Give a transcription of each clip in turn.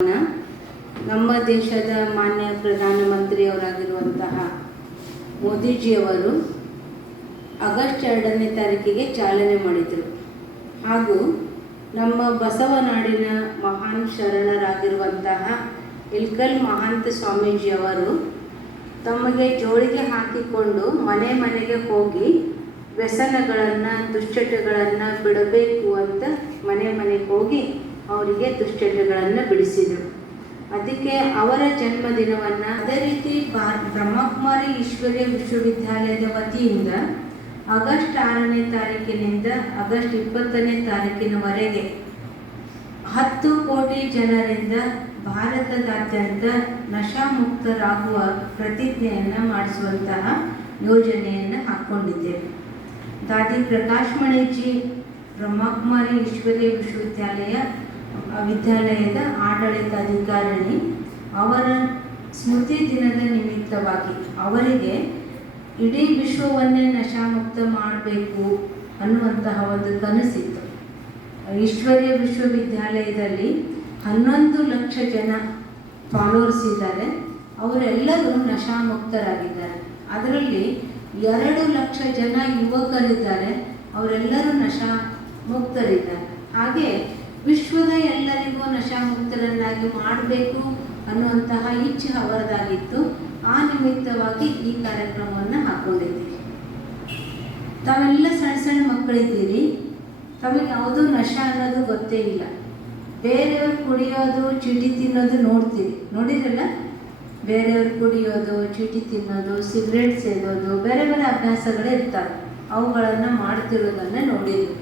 ನಮ್ಮ ದೇಶದ ಮಾನ್ಯ ಪ್ರಧಾನಮಂತ್ರಿಯವರಾಗಿರುವಂತಹ ಮೋದಿಜಿಯವರು ಆಗಸ್ಟ್ 2ನೇ ತಾರೀಕಿಗೆ ಚಾಲನೆ ಮಾಡಿದರು. ಹಾಗೂ ನಮ್ಮ ಬಸವನಾಡಿನ ಮಹಾನ್ ಶರಣರಾಗಿರುವಂತಹ ಇಳಕಲ್ ಮಹಾಂತ ಸ್ವಾಮೀಜಿಯವರು ತಮಗೆ ಜೋಳಿಗೆ ಹಾಕಿಕೊಂಡು ಮನೆ ಮನೆಗೆ ಹೋಗಿ ವ್ಯಸನಗಳನ್ನು ದುಶ್ಚಟಗಳನ್ನು ಬಿಡಬೇಕು ಅಂತ ಮನೆ ಮನೆಗೆ ಹೋಗಿ ಅವರಿಗೆ ದುಶ್ಚಟಗಳನ್ನು ಬಿಡಿಸಿದರು. ಅದಕ್ಕೆ ಅವರ ಜನ್ಮದಿನವನ್ನು ಅದೇ ರೀತಿ ಬ್ರಹ್ಮಕುಮಾರಿ ಈಶ್ವರ್ಯ ವಿಶ್ವವಿದ್ಯಾಲಯದ ವತಿಯಿಂದ ಆಗಸ್ಟ್ 6ನೇ ತಾರೀಕಿನಿಂದ ಆಗಸ್ಟ್ 20ನೇ ತಾರೀಕಿನವರೆಗೆ 10 ಕೋಟಿ ಜನರಿಂದ ಭಾರತದಾದ್ಯಂತ ನಶಾಮುಕ್ತರಾಗುವ ಪ್ರತಿಜ್ಞೆಯನ್ನು ಮಾಡಿಸುವಂತಹ ಯೋಜನೆಯನ್ನು ಹಾಕ್ಕೊಂಡಿದ್ದೇವೆ. ದಾದಿ ಪ್ರಕಾಶ್ ಮಣಿಜಿ ಬ್ರಹ್ಮಕುಮಾರಿ ಈಶ್ವರ್ಯ ವಿದ್ಯಾಲಯದ ಆಡಳಿತಾಧಿಕಾರಿಣಿ ಅವರ ಸ್ಮೃತಿ ದಿನದ ನಿಮಿತ್ತವಾಗಿ ಅವರಿಗೆ ಇಡೀ ವಿಶ್ವವನ್ನೇ ನಶಾಮುಕ್ತ ಮಾಡಬೇಕು ಅನ್ನುವಂತಹ ಒಂದು ಕನಸಿತ್ತು. ಈಶ್ವರ್ಯ ವಿಶ್ವವಿದ್ಯಾಲಯದಲ್ಲಿ 11 ಲಕ್ಷ ಜನ ಫಾಲೋವರ್ಸ್ ಇದ್ದಾರೆ. ಅವರೆಲ್ಲರೂ ನಶಾಮುಕ್ತರಾಗಿದ್ದಾರೆ. ಅದರಲ್ಲಿ 2 ಲಕ್ಷ ಜನ ಯುವಕರಿದ್ದಾರೆ, ಅವರೆಲ್ಲರೂ ನಶಾಮುಕ್ತರಿದ್ದಾರೆ. ಹಾಗೆ ವಿಶ್ವದ ಎಲ್ಲರಿಗೂ ನಶಾಮುಕ್ತರನ್ನಾಗಿ ಮಾಡಬೇಕು ಅನ್ನುವಂತಹ ಇಚ್ಛೆ ಅವರದಾಗಿತ್ತು. ಆ ನಿಮಿತ್ತವಾಗಿ ಈ ಕಾರ್ಯಕ್ರಮವನ್ನು ಹಾಕ್ಕೊಂಡಿದ್ದೀವಿ. ತಾವೆಲ್ಲ ಸಣ್ಣ ಮಕ್ಕಳಿದ್ದೀರಿ, ತಮಗೆ ಯಾವುದೂ ನಶಾ ಅನ್ನೋದು ಗೊತ್ತೇ ಇಲ್ಲ. ಬೇರೆಯವ್ರು ಕುಡಿಯೋದು ಚೀಟಿ ತಿನ್ನೋದು ನೋಡಿರಲ್ಲ. ಬೇರೆಯವ್ರು ಕುಡಿಯೋದು, ಚೀಟಿ ತಿನ್ನೋದು, ಸಿಗರೇಟ್ ಸೇದೋದು, ಬೇರೆ ಬೇರೆ ಅಭ್ಯಾಸಗಳೇ ಇರ್ತವೆ. ಅವುಗಳನ್ನು ಮಾಡ್ತಿರೋದನ್ನು ನೋಡಿದ್ವಿ.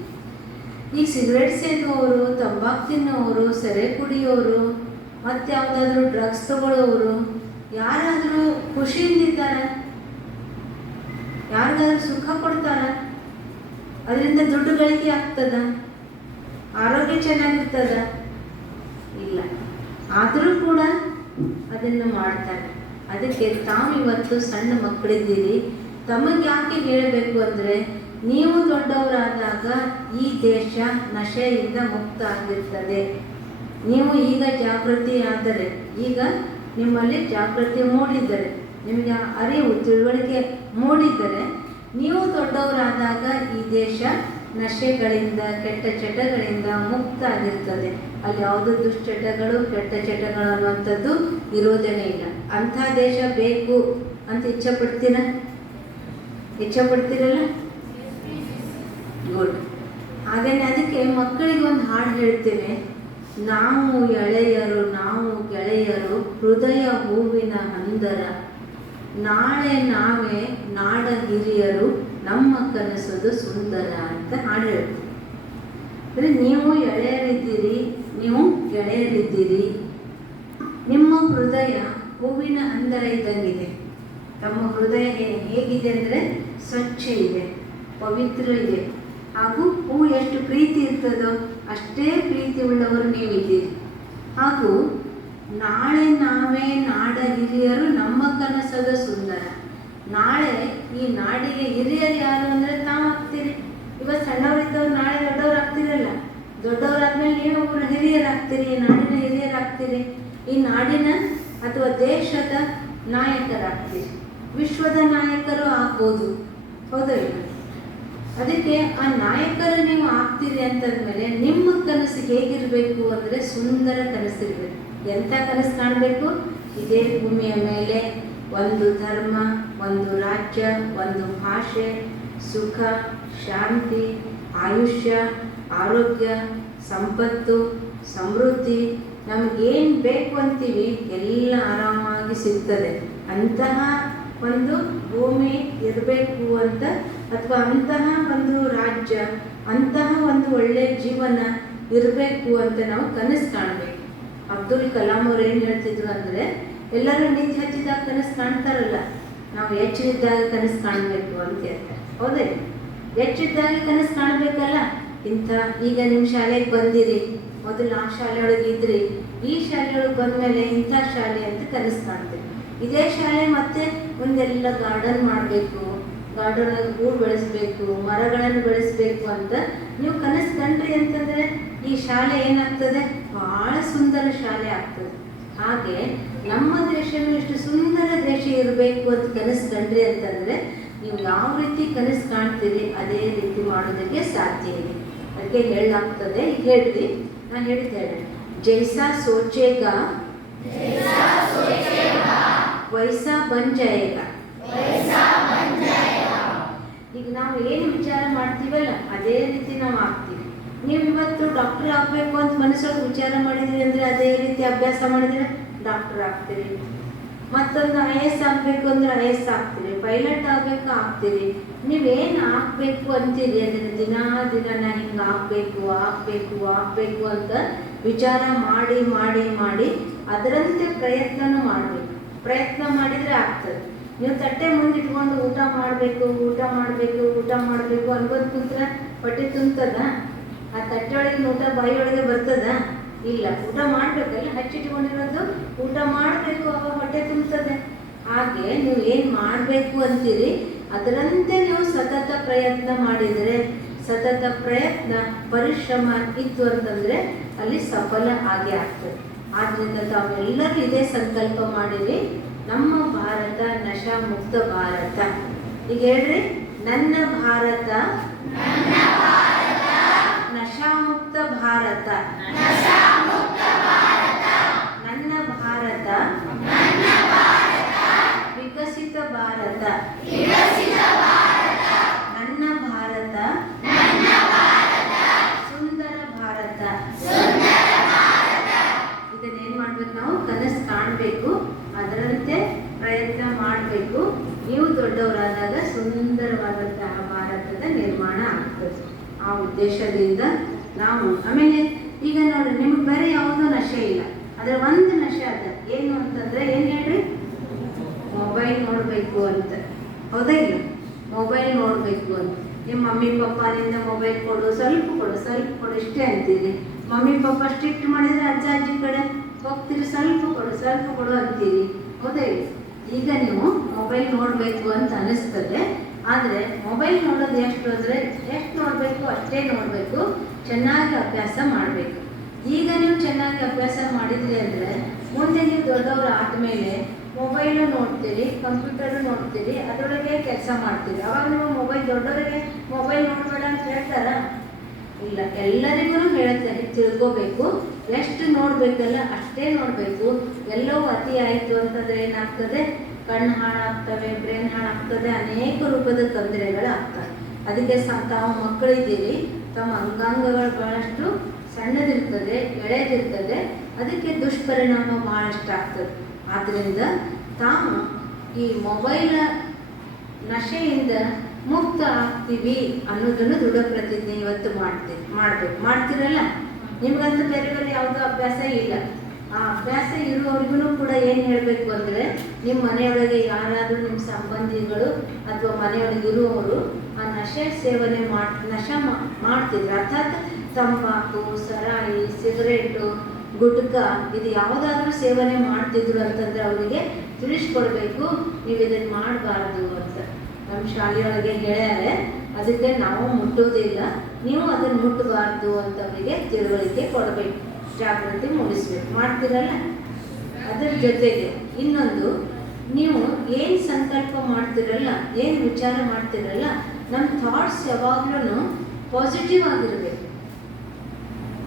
ಈ ಸಿಗರೇಟ್ ಸೇದುವವರು, ತಂಬಾಕು ತಿನ್ನೋರು, ಸೆರೆ ಕುಡಿಯೋರು, ಮತ್ತು ಯಾವುದಾದ್ರೂ ಡ್ರಗ್ಸ್ ತಗೊಳ್ಳೋರು ಯಾರಾದರೂ ಖುಷಿಯಿಂದಿದ್ದಾರೆ? ಯಾರಿಗಾದ್ರೂ ಸುಖ ಕೊಡ್ತಾರ? ಅದರಿಂದ ದುಡ್ಡು ಗಳಿಕೆ ಆಗ್ತದ? ಆರೋಗ್ಯ ಚೆನ್ನಾಗಿರ್ತದ? ಇಲ್ಲ. ಆದರೂ ಕೂಡ ಅದನ್ನು ಮಾಡ್ತಾರೆ. ಅದಕ್ಕೆ ತಾವು ಇವತ್ತು ಸಣ್ಣ ಮಕ್ಕಳಿದ್ದೀರಿ, ತಮಗೆ ಯಾಕೆ ಹೇಳಬೇಕು ಅಂದರೆ, ನೀವು ದೊಡ್ಡವರಾದಾಗ ಈ ದೇಶ ನಶೆಯಿಂದ ಮುಕ್ತ ಆಗಿರ್ತದೆ. ನೀವು ಈಗ ಜಾಗೃತಿ ಆದರೆ, ಈಗ ನಿಮ್ಮಲ್ಲಿ ಜಾಗೃತಿ ಮೂಡಿದ್ದರೆ, ನಿಮಗೆ ಅರಿವು ತಿಳುವಳಿಕೆ ಮೂಡಿದ್ದರೆ, ನೀವು ದೊಡ್ಡವರಾದಾಗ ಈ ದೇಶ ನಶೆಗಳಿಂದ, ಕೆಟ್ಟ ಚಟಗಳಿಂದ ಮುಕ್ತ ಆಗಿರ್ತದೆ. ಅಲ್ಲಿ ಯಾವುದೋ ದುಶ್ಚಟಗಳು, ಕೆಟ್ಟ ಚಟಗಳು ಅನ್ನುವಂಥದ್ದು ಇರೋದೇ ಇಲ್ಲ. ಅಂಥ ದೇಶ ಬೇಕು ಅಂತ ಇಚ್ಛಪಡ್ತೀರಲ್ಲ? ಗುಡ್. ಹಾಗೇನೆ ಅದಕ್ಕೆ ಮಕ್ಕಳಿಗೆ ಒಂದು ಹಾಡು ಹೇಳ್ತೇವೆ. ನಾವು ಗೆಳೆಯರು ಹೃದಯ ಹೂವಿನ ಹಂದರ, ನಾಳೆ ನಾವೇ ನಾಡ ಹಿರಿಯರು, ನಮ್ಮ ಕನಸದು ಸುಂದರ ಅಂತ ಹಾಡು ಹೇಳ್ತೀವಿ. ಅಂದರೆ ನೀವು ಗೆಳೆಯರಿದ್ದೀರಿ, ನಿಮ್ಮ ಹೃದಯ ಹೂವಿನ ಹಂದರ ಇದ್ದಂಗಿದೆ. ತಮ್ಮ ಹೃದಯ ಹೇಗಿದೆ ಅಂದರೆ ಸ್ವಚ್ಛ ಇದೆ, ಪವಿತ್ರ ಇದೆ. ಹಾಗೂ ಹೂ ಎಷ್ಟು ಪ್ರೀತಿ ಇರ್ತದೋ ಅಷ್ಟೇ ಪ್ರೀತಿ ಉಳ್ಳವರು ನೀವಿದ್ದೀರಿ. ಹಾಗೂ ನಾಳೆ ನಾವೇ ನಾಡ ಹಿರಿಯರು, ನಮ್ಮ ಕನಸದ ಸುಂದರ. ನಾಳೆ ಈ ನಾಡಿಗೆ ಹಿರಿಯರು ಯಾರು ಅಂದರೆ ತಾವಾಗ್ತೀರಿ. ಇವತ್ತು ಸಣ್ಣವರಿದ್ದವ್ರು ನಾಳೆ ದೊಡ್ಡವರಾಗ್ತಿರಲ್ಲ. ದೊಡ್ಡವರಾದ್ಮೇಲೆ ನೀವು ಒಬ್ಬರು ಹಿರಿಯರಾಗ್ತೀರಿ, ನಾಡಿನ ಹಿರಿಯರಾಗ್ತೀರಿ. ಈ ನಾಡಿನ ಅಥವಾ ದೇಶದ ನಾಯಕರಾಗ್ತೀರಿ, ವಿಶ್ವದ ನಾಯಕರು ಆಗ್ಬೋದು. ಹೌದಲ್ಲ? ಅದಕ್ಕೆ ಆ ನಾಯಕರು ನೀವು ಆಗ್ತೀರಿ ಅಂತಂದಮೇಲೆ ನಿಮ್ಮ ಕನಸು ಹೇಗಿರಬೇಕು ಅಂದರೆ ಸುಂದರ ಕನಸಿರಬೇಕು. ಎಂಥ ಕನಸು ಕಾಣಬೇಕು? ಇದೇ ಭೂಮಿಯ ಮೇಲೆ ಒಂದು ಧರ್ಮ, ಒಂದು ರಾಜ್ಯ, ಒಂದು ಭಾಷೆ, ಸುಖ, ಶಾಂತಿ, ಆಯುಷ್ಯ, ಆರೋಗ್ಯ, ಸಂಪತ್ತು, ಸಮೃದ್ಧಿ, ನಮಗೇನು ಬೇಕು ಅಂತೀವಿ ಎಲ್ಲ ಆರಾಮಾಗಿ ಸಿಗ್ತದೆ. ಅಂತಹ ಒಂದು ಭೂಮಿ ಇರಬೇಕು ಅಂತ, ಅಥವಾ ಅಂತಹ ಒಂದು ರಾಜ್ಯ, ಅಂತಹ ಒಂದು ಒಳ್ಳೆಯ ಜೀವನ ಇರಬೇಕು ಅಂತ ನಾವು ಕನಸು ಕಾಣಬೇಕು. ಅಬ್ದುಲ್ ಕಲಾಂ ಅವ್ರು ಏನು ಹೇಳ್ತಿದ್ರು ಅಂದರೆ, ಎಲ್ಲರೂ ನಿಂತು ಹಚ್ಚಿದಾಗ ಕನಸು ಕಾಣ್ತಾರಲ್ಲ, ನಾವು ಎಚ್ಚರಿದ್ದಾಗ ಕನಸು ಕಾಣಬೇಕು ಅಂತ ಹೇಳ್ತಾರೆ. ಹೌದೇ? ಎಚ್ಚರಿದ್ದಾಗ ಕನಸು ಕಾಣಬೇಕಲ್ಲ. ಈಗ ನಿಮ್ಮ ಶಾಲೆಗೆ ಬಂದಿರಿ, ಮೊದಲು ಆ ಶಾಲೆಯೊಳಗೆ ಇದ್ರಿ, ಈ ಶಾಲೆಯೊಳಗೆ ಬಂದಮೇಲೆ ಇಂಥ ಶಾಲೆ ಅಂತ ಕನಸು ಕಾಣ್ತೀವಿ. ಇದೇ ಶಾಲೆ ಮತ್ತೆ ಒಂದೆಲ್ಲ ಗಾರ್ಡನ್ ಮಾಡಬೇಕು, ಗಾರ್ಡನಲ್ಲಿ ಹೂ ಬೆಳೆಸಬೇಕು, ಮರಗಳನ್ನು ಬೆಳೆಸಬೇಕು ಅಂತ ನೀವು ಕನಸು ಕಂಡ್ರಿ ಅಂತಂದರೆ ಈ ಶಾಲೆ ಏನಾಗ್ತದೆ, ಬಹಳ ಸುಂದರ ಶಾಲೆ ಆಗ್ತದೆ. ಹಾಗೆ ನಮ್ಮ ದೇಶನೂ ಇಷ್ಟು ಸುಂದರ ದೇಶ ಇರಬೇಕು ಅಂತ ಕನಸು ಕಂಡ್ರಿ ಅಂತಂದರೆ ನೀವು ಯಾವ ರೀತಿ ಕನಸು ಕಾಣ್ತೀರಿ ಅದೇ ರೀತಿ ಮಾಡೋದಕ್ಕೆ ಸಾಧ್ಯ ಇದೆ. ಅದಕ್ಕೆ ಹೇಳಲಾಗ್ತದೆ. ಈಗ ಹೇಳ್ರಿ, ನಾನು ಹೇಳಿದ್ದೇನೆ, ಜೈಸಾ ಸೋಚೇಗಾ ವೈಸಾ ಬನ್ ಜಾಯೇಗಾ. ಈಗ ನಾವು ಏನು ವಿಚಾರ ಮಾಡ್ತೀವಲ್ಲ ಅದೇ ರೀತಿ ನಾವು ಆಗ್ತೀವಿ. ನೀವು ಇವತ್ತು ಡಾಕ್ಟರ್ ಆಗಬೇಕು ಅಂತ ಮನಸ್ಸೊಳಗೆ ವಿಚಾರ ಮಾಡಿದ್ರಿ ಅಂದರೆ ಅದೇ ರೀತಿ ಅಭ್ಯಾಸ ಮಾಡಿದ್ರೆ ಡಾಕ್ಟರ್ ಆಗ್ತೀರಿ. ಮತ್ತೊಂದು IAS ಆಗಬೇಕು ಅಂದರೆ IAS ಆಗ್ತೀರಿ, ಪೈಲಟ್ ಆಗಬೇಕು ಆಗ್ತೀರಿ. ನೀವೇನು ಆಗಬೇಕು ಅಂತೀರಿ ಅದನ್ನು ದಿನ ನಾ ಹಿಂಗೆ ಆಗಬೇಕು ಅಂತ ವಿಚಾರ ಮಾಡಿ ಮಾಡಿ ಮಾಡಿ ಅದರಂತೆ ಪ್ರಯತ್ನನೂ ಮಾಡಬೇಕು. ಪ್ರಯತ್ನ ಮಾಡಿದರೆ ಆಗ್ತದೆ. ನೀವು ತಟ್ಟೆ ಮುಂದಿಟ್ಕೊಂಡು ಊಟ ಮಾಡಬೇಕು ಅನ್ಬೋದು ಕುಂತ್ರೆ ಹೊಟ್ಟೆ ತುಂಬ್ತದ? ಆ ತಟ್ಟೆ ಒಳಗಿನ ಊಟ ಬಾಯಿಯೊಳಗೆ ಬರ್ತದ? ಇಲ್ಲ. ಊಟ ಮಾಡಬೇಕಲ್ಲ, ಹಚ್ಚಿಟ್ಕೊಂಡಿರೋದು ಊಟ ಮಾಡಬೇಕು, ಅವಾಗ ಹೊಟ್ಟೆ ತುಂಬ್ತದೆ. ಹಾಗೆ ನೀವು ಏನು ಮಾಡಬೇಕು ಅಂತೀರಿ ಅದರಂತೆ ನೀವು ಸತತ ಪ್ರಯತ್ನ ಮಾಡಿದರೆ, ಸತತ ಪ್ರಯತ್ನ ಪರಿಶ್ರಮ ಇತ್ತು ಅಂತಂದರೆ ಅಲ್ಲಿ ಸಫಲ ಆಗೇ ಆಗ್ತದೆ. ಆದ್ದರಿಂದ ತಾವೆಲ್ಲರೂ ಇದೇ ಸಂಕಲ್ಪ ಮಾಡಿರಿ, ನಮ್ಮ ಭಾರತ ನಶಾ ಮುಕ್ತ ಭಾರತ. ಈಗ ಹೇಳ್ರಿ, ನನ್ನ ಭಾರತ ನಶಾಮುಕ್ತ ಭಾರತ, ನನ್ನ ಭಾರತ ವಿಕಸಿತ ಭಾರತ, ನನ್ನ ಭಾರತ ಸುಂದರ ಭಾರತ. ಇದನ್ನೇನು ಮಾಡ್ಬೇಕು, ನಾವು ಕನಸು ಕಾಣಬೇಕು, ಅದರಂತೆ ಪ್ರಯತ್ನ ಮಾಡಬೇಕು. ನೀವು ದೊಡ್ಡವರಾದಾಗ ಸುಂದರವಾದಂತಹ ಭಾರತದ ನಿರ್ಮಾಣ ಆಗ್ತದೆ. ಆ ಉದ್ದೇಶದಿಂದ ನಾವು ಆಮೇಲೆ ಈಗ ನೋಡಿ, ನಿಮ್ಗೆ ಬೇರೆ ಯಾವುದೋ ನಶೆ ಇಲ್ಲ, ಅದರ ಒಂದು ನಶೆ ಅದ. ಏನು ಅಂತಂದರೆ ಏನು ಹೇಳ್ರಿ, ಮೊಬೈಲ್ ನೋಡಬೇಕು ಅಂತ. ಹೌದಾ ಇಲ್ಲ? ಮೊಬೈಲ್ ನೋಡಬೇಕು ಅಂತ ನಿಮ್ಮ ಮಮ್ಮಿ ಪಪ್ಪನಿಂದ ಮೊಬೈಲ್ ಕೊಡು, ಸ್ವಲ್ಪ ಕೊಡು ಇಷ್ಟೇ ಅಂತೀರಿ. ಮಮ್ಮಿ ಪಪ್ಪ ಸ್ಟ್ರಿಕ್ಟ್ ಮಾಡಿದರೆ ಅಜ್ಜಿ ಕಡೆ ಹೋಗ್ತೀರಿ, ಸ್ವಲ್ಪ ಕೊಡು ಅಂತೀರಿ. ಹೌದಾ ಇಲ್ಲ? ಈಗ ನೀವು ಮೊಬೈಲ್ ನೋಡಬೇಕು ಅಂತ ಅನಿಸ್ತದೆ. ಆದರೆ ಮೊಬೈಲ್ ನೋಡೋದು ಎಷ್ಟು ನೋಡಬೇಕು ಅಷ್ಟೇ ನೋಡಬೇಕು, ಚೆನ್ನಾಗಿ ಅಭ್ಯಾಸ ಮಾಡಬೇಕು. ಈಗ ನೀವು ಚೆನ್ನಾಗಿ ಅಭ್ಯಾಸ ಮಾಡಿದ್ರಿ ಅಂದರೆ ಮುಂದೆ ನೀವು ದೊಡ್ಡವರು ಆದಮೇಲೆ ಮೊಬೈಲು ನೋಡ್ತೀರಿ, ಕಂಪ್ಯೂಟರು ನೋಡ್ತೀರಿ, ಅದರೊಳಗೆ ಕೆಲಸ ಮಾಡ್ತೀರಿ. ಅವಾಗ ನೀವು ದೊಡ್ಡವರಿಗೆ ಮೊಬೈಲ್ ನೋಡಬೇಡ ಅಂತ ಹೇಳ್ತಾರಾ? ಇಲ್ಲ, ಎಲ್ಲರಿಗೂ ಹೇಳ್ತಾರೆ, ತಿಳ್ಕೋಬೇಕು. ಎಷ್ಟು ನೋಡಬೇಕಲ್ಲ ಅಷ್ಟೇ ನೋಡಬೇಕು. ಎಲ್ಲವೂ ಅತಿ ಆಯಿತು ಅಂತಂದರೆ ಏನಾಗ್ತದೆ, ಕಣ್ಣು ಹಾಳಾಗ್ತವೆ, ಬ್ರೈನ್ ಹಾಳಾಗ್ತದೆ, ಅನೇಕ ರೂಪದ ತೊಂದರೆಗಳಾಗ್ತವೆ. ಅದಕ್ಕೆ ತಾವು ಮಕ್ಕಳಿದ್ದೀರಿ, ತಮ್ಮ ಅಂಗಾಂಗಗಳು ಬಹಳಷ್ಟು ಸಣ್ಣದಿರ್ತದೆ, ಎಳೆದಿರ್ತದೆ, ಅದಕ್ಕೆ ದುಷ್ಪರಿಣಾಮ ಬಹಳಷ್ಟು ಆಗ್ತದೆ. ಆದ್ದರಿಂದ ತಾವು ಈ ಮೊಬೈಲ ನಶೆಯಿಂದ ಮುಕ್ತ ಆಗ್ತೀವಿ ಅನ್ನೋದನ್ನು ದೃಢ ಪ್ರತಿಜ್ಞೆ ಇವತ್ತು ಮಾಡ್ತೀರಲ್ಲ. ನಿಮ್ಗಂತೂ ಬೇರೆ ಯಾವುದೋ ಅಭ್ಯಾಸ ಇಲ್ಲ. ಆ ಅಭ್ಯಾಸ ಇರುವವ್ರಿಗೂ ಕೂಡ ಏನು ಹೇಳಬೇಕು ಅಂದರೆ, ನಿಮ್ಮ ಮನೆಯೊಳಗೆ ಯಾರಾದರೂ ನಿಮ್ಮ ಸಂಬಂಧಿಗಳು ಅಥವಾ ಮನೆಯೊಳಗೆ ಇರುವವರು ಆ ನಶೆ ಸೇವನೆ ಮಾಡ್ತಿದ್ರು, ಅರ್ಥಾತ್ ತಂಬಾಕು, ಸರಾಯಿ, ಸಿಗರೇಟು, ಗುಟ್ಕಾ ಇದು ಯಾವುದಾದ್ರೂ ಸೇವನೆ ಮಾಡ್ತಿದ್ರು ಅಂತಂದರೆ ಅವರಿಗೆ ತಿಳಿಸ್ಕೊಡ್ಬೇಕು, ನೀವು ಇದನ್ನು ಮಾಡಬಾರ್ದು ಅಂತ. ನಮ್ಮ ಶಾಲೆಯೊಳಗೆ ಹೇಳ್ಯಾರೆ, ಅದಕ್ಕೆ ನಾವು ಮುಟ್ಟೋದಿಲ್ಲ, ನೀವು ಅದನ್ನು ಮುಟ್ಟಬಾರ್ದು ಅಂತ ಅವರಿಗೆ ತಿಳುವಳಿಕೆ ಕೊಡಬೇಕು, ಜಾಗೃತಿ ಮೂಡಿಸ್ಬೇಕು. ಮಾಡ್ತೀರಲ್ಲ? ಅದರ ಜೊತೆಗೆ ಇನ್ನೊಂದು, ನೀವು ಏನು ಸಂಕಲ್ಪ ಮಾಡ್ತಿರಲ್ಲ, ಏನು ವಿಚಾರ ಮಾಡ್ತಿರಲ್ಲ, ನಮ್ಮ ಥಾಟ್ಸ್ ಯಾವಾಗಲೂ ಪಾಸಿಟಿವ್ ಆಗಿರಬೇಕು.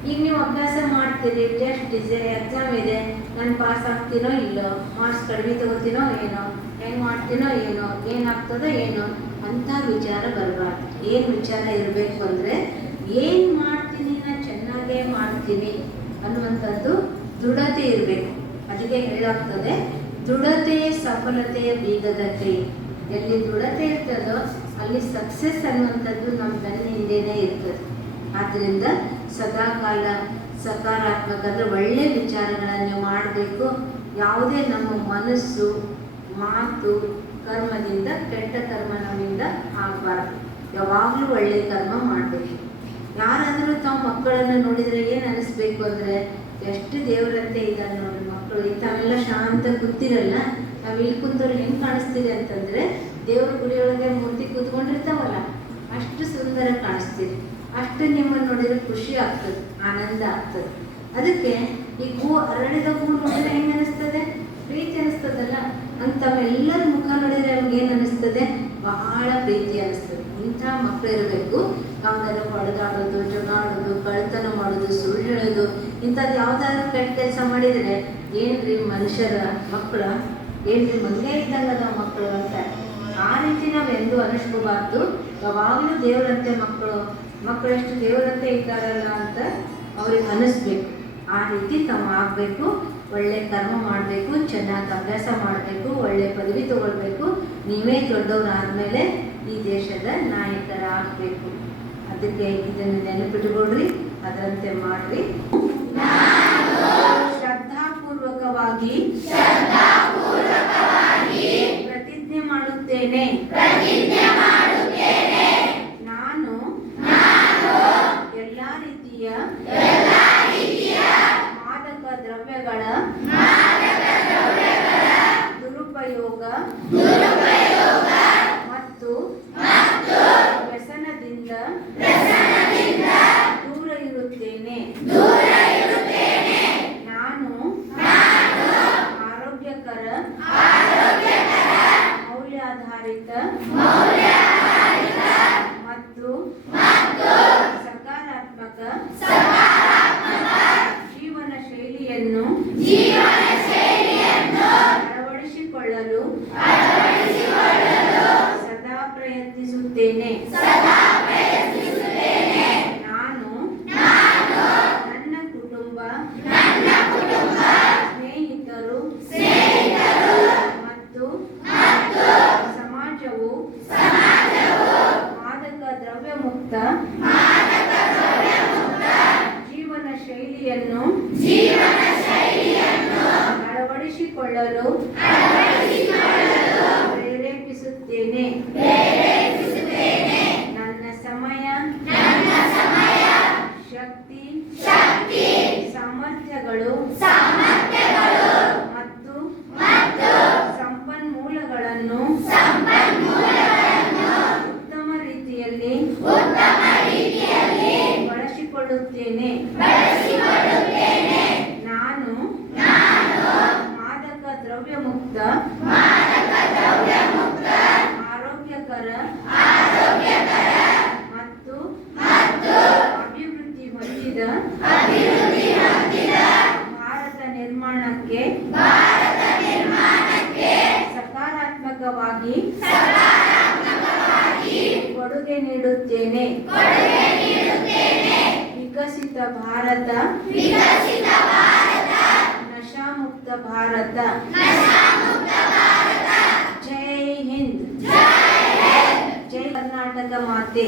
ಈಗ ನೀವು ಅಭ್ಯಾಸ ಮಾಡ್ತೀರಿ, ಟೆಸ್ಟ್ ಇದೆ, ಎಕ್ಸಾಮ್ ಇದೆ, ನಾನು ಪಾಸ್ ಆಗ್ತೀನೋ ಇಲ್ಲೋ, ಮಾರ್ಕ್ಸ್ ಕಡಿಮೆ ತಗೋತೀನೋ ಏನೋ, ಹೆಂಗೆ ಮಾಡ್ತೀನೋ ಏನೋ, ಏನಾಗ್ತದೋ ಏನೋ ಅಂಥ ವಿಚಾರ ಬರಬಾರ್ದು. ಏನು ವಿಚಾರ ಇರಬೇಕು ಅಂದರೆ, ಏನು ಮಾಡ್ತೀನಿ ನಾನು ಚೆನ್ನಾಗೇ ಮಾಡ್ತೀನಿ ಅನ್ನುವಂಥದ್ದು ದೃಢತೆ ಇರಬೇಕು. ಅದಕ್ಕೆ ಹೇಳಾಗ್ತದೆ, ದೃಢತೆಯೇ ಸಫಲತೆಯ ಬೀಗದ ಕೈ. ಎಲ್ಲಿ ದೃಢತೆ ಇರ್ತದೋ ಅಲ್ಲಿ ಸಕ್ಸಸ್ ಅನ್ನುವಂಥದ್ದು ನಮ್ಮ ಬೆನ್ನಿಂದೇನೆ ಇರ್ತದೆ. ಆದ್ದರಿಂದ ಸದಾಕಾಲ ಸಕಾರಾತ್ಮಕ ಅಂದರೆ ಒಳ್ಳೆಯ ವಿಚಾರಗಳನ್ನು ಮಾಡಬೇಕು. ಯಾವುದೇ ನಮ್ಮ ಮನಸ್ಸು, ಮಾತು, ಕರ್ಮದಿಂದ ಕೆಟ್ಟ ಕರ್ಮ ನಮ್ಮಿಂದ ಆಗಬಾರ್ದು. ಯಾವಾಗಲೂ ಒಳ್ಳೆಯ ಕರ್ಮ ಮಾಡಬೇಕು. ಯಾರಾದರೂ ತಾವು ಮಕ್ಕಳನ್ನು ನೋಡಿದರೆ ಏನು ಅನ್ನಿಸ್ಬೇಕು ಅಂದರೆ, ಎಷ್ಟು ದೇವರಂತೆ ಇದ್ದಾರೆ ನೋಡಿ ಮಕ್ಕಳು, ಇಂಥವೆಲ್ಲ ಶಾಂತ ಕೂತಿರಲ್ಲ, ನಾವು ಇಲ್ಲಿ ಕುಂತವ್ರು ಹೆಂಗೆ ಕಾಣಿಸ್ತೀರಿ ಅಂತಂದರೆ, ದೇವ್ರ ಗುಡಿಯೊಳಗೆ ಮೂರ್ತಿ ಕೂತ್ಕೊಂಡಿರ್ತಾವಲ್ಲ ಅಷ್ಟು ಸುಂದರ ಕಾಣಿಸ್ತೀರಿ. ಅಷ್ಟು ನಿಮ್ಮನ್ನು ನೋಡಿದ್ರೆ ಖುಷಿ ಆಗ್ತದೆ, ಆನಂದ ಆಗ್ತದೆ. ಅದಕ್ಕೆ ಈ ಹೂ, ಅರಳಿದ ಹೂ ನೋಡಿದ್ರೆ ಹೆಂಗೆ ಅನಿಸ್ತದೆ? ಪ್ರೀತಿ ಅನಿಸ್ತದಲ್ಲ. ಅಂತ ಎಲ್ಲರ ಮುಖ ನೋಡಿದ್ರೆ ನಮ್ಗೆ ಏನು ಅನಿಸ್ತದೆ? ಬಹಳ ಪ್ರೀತಿ ಅನಿಸ್ತದೆ. ಇಂಥ ಮಕ್ಕಳು ಇರಬೇಕು. ಅವನ್ನೆಲ್ಲ ಹೊಡೆದಾಡೋದು, ಜಗಾಡೋದು, ಕಳ್ತನ ಮಾಡೋದು, ಸುಳ್ಳು ಹೇಳೋದು, ಇಂಥದ್ದು ಯಾವ್ದಾದ್ರು ಕೆಟ್ಟ ಕೆಲಸ ಮಾಡಿದರೆ ಏನ್ರಿ ಮನುಷ್ಯರ ಮಕ್ಕಳ, ಏನ್ರಿ ಮಂಗೆ ಇದ್ದಂಗದ ಮಕ್ಕಳು ಅಂತ ಆ ರೀತಿ ನಾವು ಎಂದೂ ಅನಿಸ್ಕೋಬಾರ್ದು. ಯಾವಾಗಲೂ ದೇವರಂತೆ ಮಕ್ಕಳು ಎಷ್ಟು ದೇವರಂತೆ ಇದ್ದಾರಲ್ಲ ಅಂತ ಅವ್ರಿಗೆ ಅನಿಸ್ಬೇಕು. ಆ ರೀತಿ ತಾವು ಆಗಬೇಕು. ಒಳ್ಳೆ ಕರ್ಮ ಮಾಡಬೇಕು, ಚೆನ್ನಾಗಿ ಅಭ್ಯಾಸ ಮಾಡಬೇಕು, ಒಳ್ಳೆ ಪದವಿ ತಗೊಳ್ಬೇಕು. ನೀವೇ ದೊಡ್ಡವರಾದ್ಮೇಲೆ ಈ ದೇಶದ ನಾಯಕರಾಗಬೇಕು. ಅದಕ್ಕೆ ಇದನ್ನು ನೆನಪಿಟ್ಟುಕೊಡ್ರಿ, ಅದರಂತೆ ಮಾಡ್ರಿ. ಶ್ರದ್ಧಾಪೂರ್ವಕವಾಗಿ ಪ್ರತಿಜ್ಞೆ ಮಾಡುತ್ತೇನೆ, ನಾನು ಎಲ್ಲ ರೀತಿಯ ಮಾದಕ ದ್ರವ್ಯಗಳ ದುರುಪಯೋಗ ಮತ್ತು ವ್ಯಸನದಿಂದ ದೂರ ಇರುತ್ತೇನೆ. ನಾನು ಆರೋಗ್ಯಕರ ಮೌಲ್ಯಾಧಾರಿತ ಮತ್ತು ಸಕಾರಾತ್ಮಕ ಜೀವನ ಶೈಲಿಯನ್ನು ಅಳವಡಿಸಿಕೊಳ್ಳಲು ಸದಾ ಪ್ರಯತ್ನಿಸುತ್ತೇನೆ. ನಾನು ನನ್ನ ಕುಟುಂಬ, ಸ್ನೇಹಿತರು ಮತ್ತು ಸಮಾಜವು ಮಾದಕ ದ್ರವ್ಯ ಮುಕ್ತ ಜೀವನ ಶೈಲಿಯನ್ನು ಅಳವಡಿಸಿಕೊಳ್ಳಲು ಪ್ರೇರೇಪಿಸುತ್ತೇನೆ. ನನ್ನ ಸಮಯ, ಶಕ್ತಿ, ಸಾಮರ್ಥ್ಯಗಳು ಮತ್ತು ಸಂಪನ್ಮೂಲಗಳನ್ನು ಉತ್ತಮ ರೀತಿಯಲ್ಲಿ ಬಳಸಿಕೊಳ್ಳುತ್ತೇನೆ. ನಾನು ಮಾದಕ ದ್ರವ್ಯ ಮುಕ್ತ ಆರೋಗ್ಯಕರ ಮತ್ತು ಅಭಿವೃದ್ಧಿ ಹೊಂದಿದ ಭಾರತ ನಿರ್ಮಾಣಕ್ಕೆ ಸಕಾರಾತ್ಮಕವಾಗಿ ಕೊಡುಗೆ ನೀಡುತ್ತೇನೆ. ವಿಕಸಿತ ಭಾರತ, ನಶಾಮುಕ್ತ ಭಾರತ. ಜೈ ಹಿಂದ್, ಜೈ ಕರ್ನಾಟಕ ಮಾತೆ.